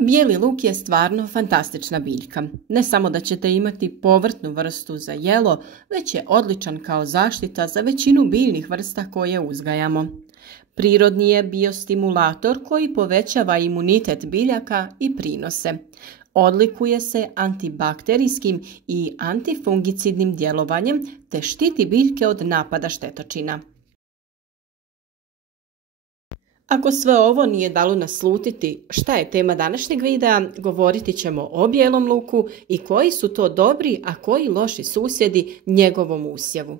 Bijeli luk je stvarno fantastična biljka. Ne samo da ćete imati povrtnu vrstu za jelo, već je odličan kao zaštita za većinu biljnih vrsta koje uzgajamo. Prirodni je biostimulator koji povećava imunitet biljaka i prinose. Odlikuje se antibakterijskim i antifungicidnim djelovanjem te štiti biljke od napada štetočina. Ako sve ovo nije dalo naslutiti šta je tema današnjeg videa, govoriti ćemo o bijelom luku i koji su to dobri, a koji loši susjedi njegovom usjevu.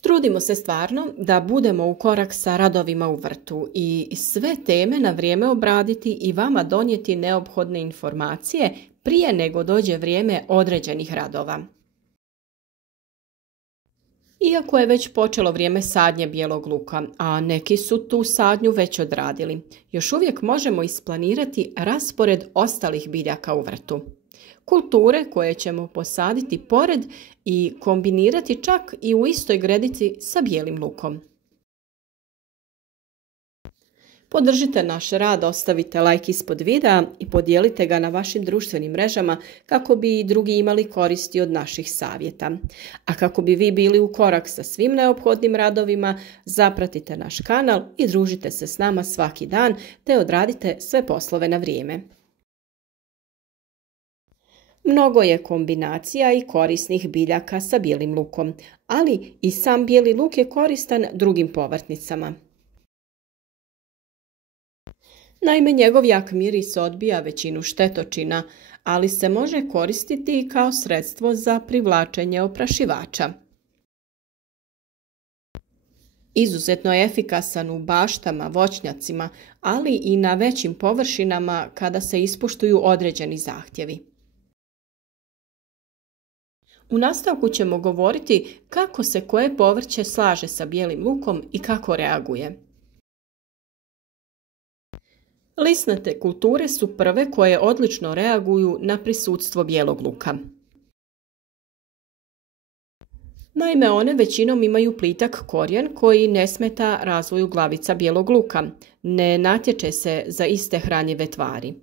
Trudimo se stvarno da budemo u korak sa radovima u vrtu i sve teme na vrijeme obraditi i vama donijeti neophodne informacije prije nego dođe vrijeme određenih radova. Iako je već počelo vrijeme sadnje bijelog luka, a neki su tu sadnju već odradili, još uvijek možemo isplanirati raspored ostalih biljaka u vrtu. Kulture koje ćemo posaditi pored i kombinirati čak i u istoj gredici sa bijelim lukom. Podržite naš rad, ostavite like ispod videa i podijelite ga na vašim društvenim mrežama kako bi i drugi imali koristi od naših savjeta. A kako bi vi bili u korak sa svim neophodnim radovima, zapratite naš kanal i družite se s nama svaki dan te odradite sve poslove na vrijeme. Mnogo je kombinacija i korisnih biljaka sa bijelim lukom, ali i sam bijeli luk je koristan drugim povrtnicama. Naime, njegov jak miris odbija većinu štetočina, ali se može koristiti i kao sredstvo za privlačenje oprašivača. Izuzetno je efikasan u baštama, voćnjacima, ali i na većim površinama kada se ispuštuju određeni zahtjevi. U nastavku ćemo govoriti kako se koje povrće slaže sa bijelim lukom i kako reaguje. Lisnate kulture su prve koje odlično reaguju na prisutstvo bijelog luka. Naime, one većinom imaju plitak korijen koji ne smeta razvoju glavica bijelog luka, ne natječe se za iste hranjive tvari.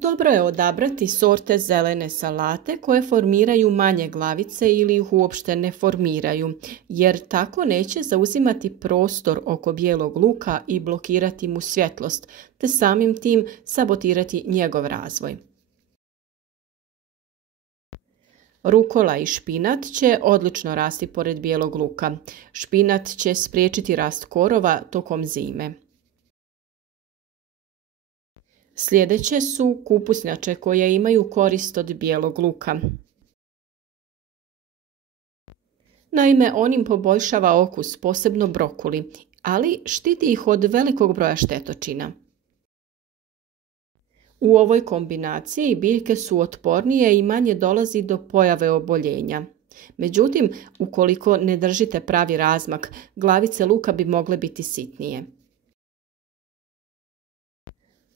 Dobro je odabrati sorte zelene salate koje formiraju manje glavice ili ih uopšte ne formiraju, jer tako neće zauzimati prostor oko bijelog luka i blokirati mu svjetlost, te samim tim sabotirati njegov razvoj. Rukola i špinat će odlično rasti pored bijelog luka. Špinat će spriječiti rast korova tokom zime. Sljedeće su kupusnjače koje imaju korist od bijelog luka. Naime, on im poboljšava okus, posebno brokuli, ali štiti ih od velikog broja štetočina. U ovoj kombinaciji biljke su otpornije i manje dolazi do pojave oboljenja. Međutim, ukoliko ne držite pravi razmak, glavice luka bi mogle biti sitnije.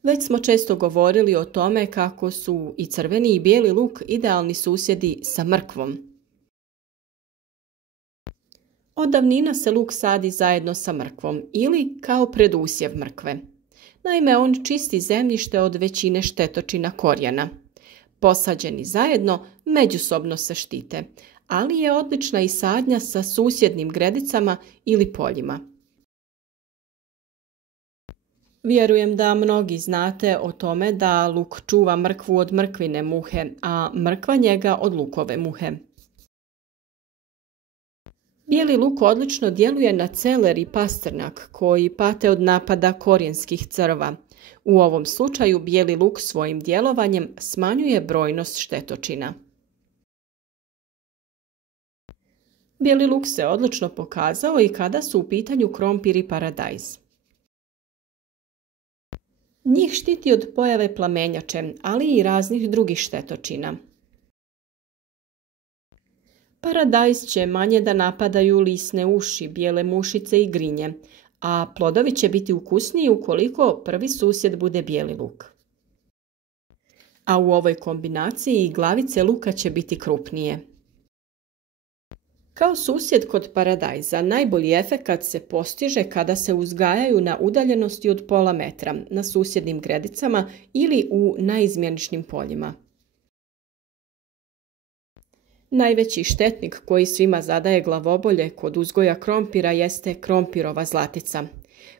Već smo često govorili o tome kako su i crveni i bijeli luk idealni susjedi sa mrkvom. Od davnina se luk sadi zajedno sa mrkvom ili kao predusjev mrkve. Naime, on čisti zemljište od većine štetočina korijena. Posađeni zajedno, međusobno se štite, ali je odlična i sadnja sa susjednim gredicama ili poljima. Vjerujem da mnogi znate o tome da luk čuva mrkvu od mrkvine muhe, a mrkva njega od lukove muhe. Bijeli luk odlično djeluje na celer i pastrnjak koji pate od napada korijenskih crva. U ovom slučaju bijeli luk svojim djelovanjem smanjuje brojnost štetočina. Bijeli luk se odlično pokazao i kada su u pitanju krompir i paradajz. Njih štiti od pojave plamenjače, ali i raznih drugih štetočina. Paradajz će manje da napadaju lisne uši, bijele mušice i grinje, a plodovi će biti ukusniji ukoliko prvi susjed bude bijeli luk. A u ovoj kombinaciji glavice luka će biti krupnije. Kao susjed kod paradajza, najbolji efekat se postiže kada se uzgajaju na udaljenosti od pola metra, na susjednim gredicama ili u naizmjeničnim poljima. Najveći štetnik koji svima zadaje glavobolje kod uzgoja krompira jeste krompirova zlatica.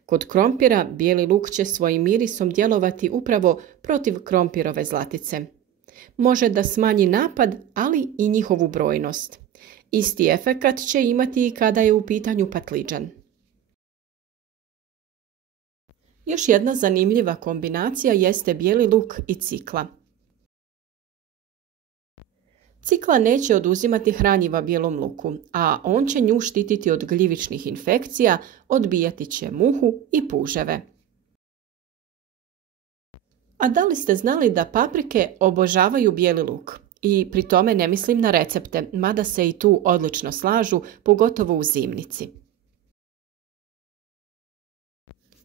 Kod krompira bijeli luk će svojim mirisom djelovati upravo protiv krompirove zlatice. Može da smanji napad, ali i njihovu brojnost. Isti efekat će imati i kada je u pitanju patliđan. Još jedna zanimljiva kombinacija jeste bijeli luk i cikla. Cikla neće oduzimati hranjiva bijelom luku, a on će nju štititi od gljivičnih infekcija, odbijati će muhu i puževe. A da li ste znali da paprike obožavaju bijeli luk? I pri tome ne mislim na recepte, mada se i tu odlično slažu, pogotovo u zimnici.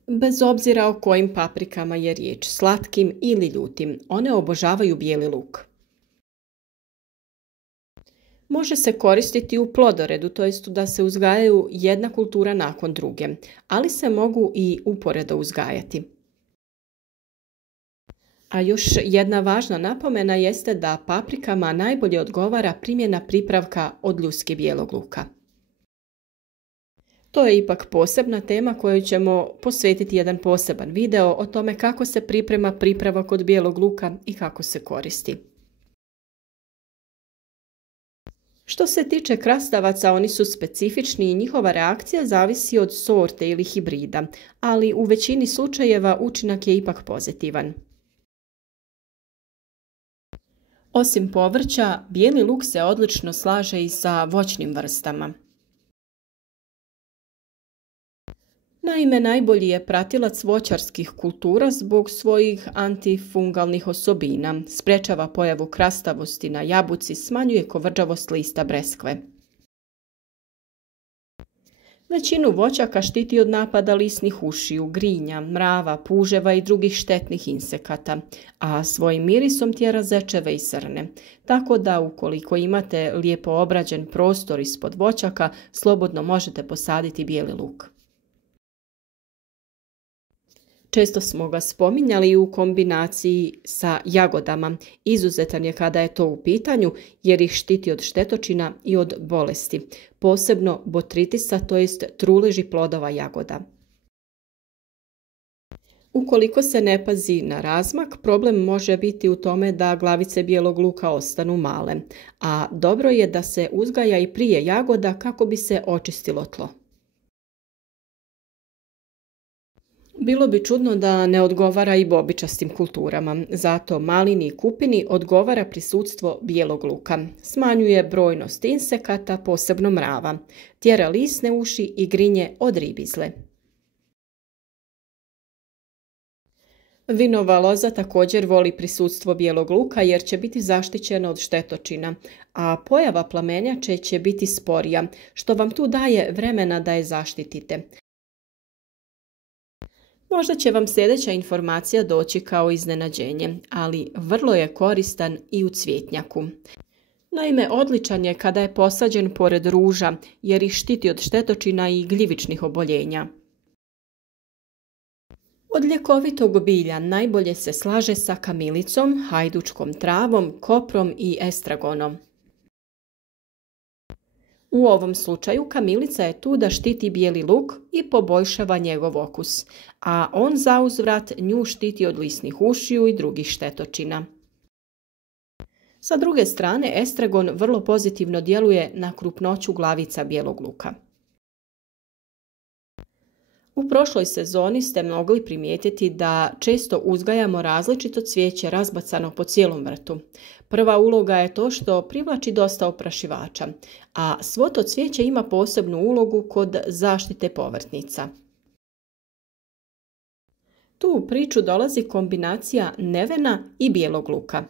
Bez obzira o kojim paprikama je riječ, slatkim ili ljutim, one obožavaju bijeli luk. Može se koristiti u plodoredu, to jest da se uzgajaju jedna kultura nakon druge, ali se mogu i uporedo uzgajati. A još jedna važna napomena jeste da paprikama najbolje odgovara primjena pripravka od ljuske bijelog luka. To je ipak posebna tema koju ćemo posvetiti jedan poseban video o tome kako se priprema pripravak od bijelog luka i kako se koristi. Što se tiče krastavaca, oni su specifični i njihova reakcija zavisi od sorte ili hibrida, ali u većini slučajeva učinak je ipak pozitivan. Osim povrća, bijeli luk se odlično slaže i sa voćnim vrstama. Naime, najbolji je pratilac voćarskih kultura zbog svojih antifungalnih osobina, sprečava pojavu krastavosti na jabuci, smanjuje kovrđavost lista breskve. Većinu voćaka štiti od napada lisnih ušiju, grinja, mrava, puževa i drugih štetnih insekata, a svojim mirisom tjera zečeve i srne. Tako da ukoliko imate lijepo obrađen prostor ispod voćaka, slobodno možete posaditi bijeli luk. Često smo ga spominjali u kombinaciji sa jagodama. Izuzetan je kada je to u pitanju jer ih štiti od štetočina i od bolesti, posebno botritisa, to jest truleži plodova jagoda. Ukoliko se ne pazi na razmak, problem može biti u tome da glavice bijelog luka ostanu male, a dobro je da se uzgaja i prije jagoda kako bi se očistilo tlo. Bilo bi čudno da ne odgovara i bobičastim kulturama, zato malini i kupini odgovara prisutstvo bijelog luka. Smanjuje brojnost insekata, posebno mrava, tjera lisne uši i grinje od ribizle. Vinova loza također voli prisutstvo bijelog luka jer će biti zaštićena od štetočina, a pojava plamenjače će biti sporija, što vam tu daje vremena da je zaštitite. Možda će vam sljedeća informacija doći kao iznenađenje, ali vrlo je koristan i u cvjetnjaku. Naime, odličan je kada je posađen pored ruža jer ih štiti od štetočina i gljivičnih oboljenja. Od ljekovitog bilja najbolje se slaže sa kamilicom, hajdučkom travom, koprom i estragonom. U ovom slučaju kamilica je tu da štiti bijeli luk i poboljšava njegov okus, a on zauzvrat nju štiti od lisnih ušiju i drugih štetočina. Sa druge strane, estragon vrlo pozitivno djeluje na krupnoću glavica bijelog luka. U prošloj sezoni ste mogli primijetiti da često uzgajamo različito cvijeće razbacano po cijelom vrtu. Prva uloga je to što privlači dosta oprašivača, a svo to cvijeće ima posebnu ulogu kod zaštite povrtnica. Tu u priču dolazi kombinacija nevena i bijelog luka.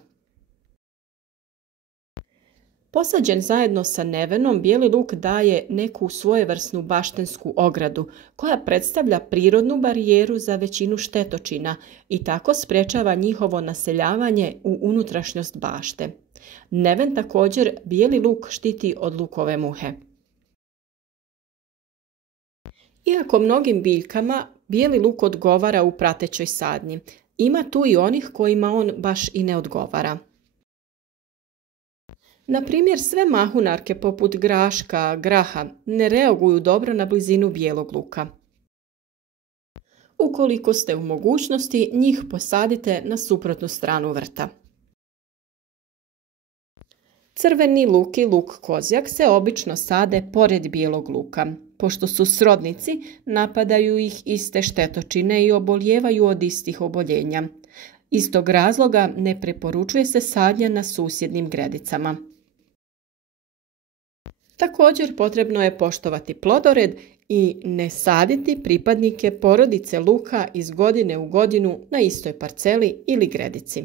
Posađen zajedno sa nevenom, bijeli luk daje neku svojevrsnu baštensku ogradu koja predstavlja prirodnu barijeru za većinu štetočina i tako sprečava njihovo naseljavanje u unutrašnjost bašte. Neven također bijeli luk štiti od lukove muhe. Iako mnogim biljkama bijeli luk odgovara u pratećoj sadnji, ima tu i onih kojima on baš i ne odgovara. Na primjer, sve mahunarke poput graška, graha ne reaguju dobro na blizinu bijelog luka. Ukoliko ste u mogućnosti, njih posadite na suprotnu stranu vrta. Crveni luk i luk kozjak se obično sade pored bijelog luka. Pošto su srodnici, napadaju ih iste štetočine i obolijevaju od istih oboljenja. Iz tog razloga ne preporučuje se sadnja na susjednim gredicama. Također potrebno je poštovati plodored i ne saditi pripadnike porodice luka iz godine u godinu na istoj parceli ili gredici.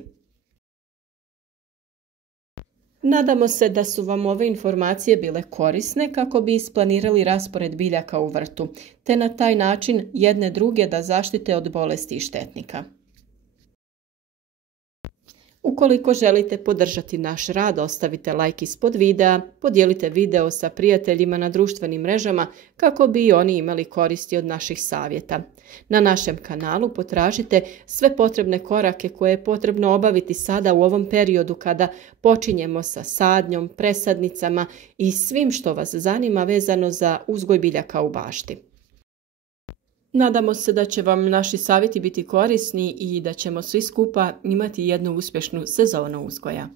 Nadamo se da su vam ove informacije bile korisne kako bi isplanirali raspored biljaka u vrtu, te na taj način jedne druge da zaštite od bolesti i štetnika. Ukoliko želite podržati naš rad, ostavite like ispod videa, podijelite video sa prijateljima na društvenim mrežama kako bi i oni imali koristi od naših savjeta. Na našem kanalu potražite sve potrebne korake koje je potrebno obaviti sada u ovom periodu kada počinjemo sa sadnjom, presadnicama i svim što vas zanima vezano za uzgoj biljaka u bašti. Nadamo se da će vam naši savjeti biti korisni i da ćemo svi skupa imati jednu uspješnu sezonu uzgoja.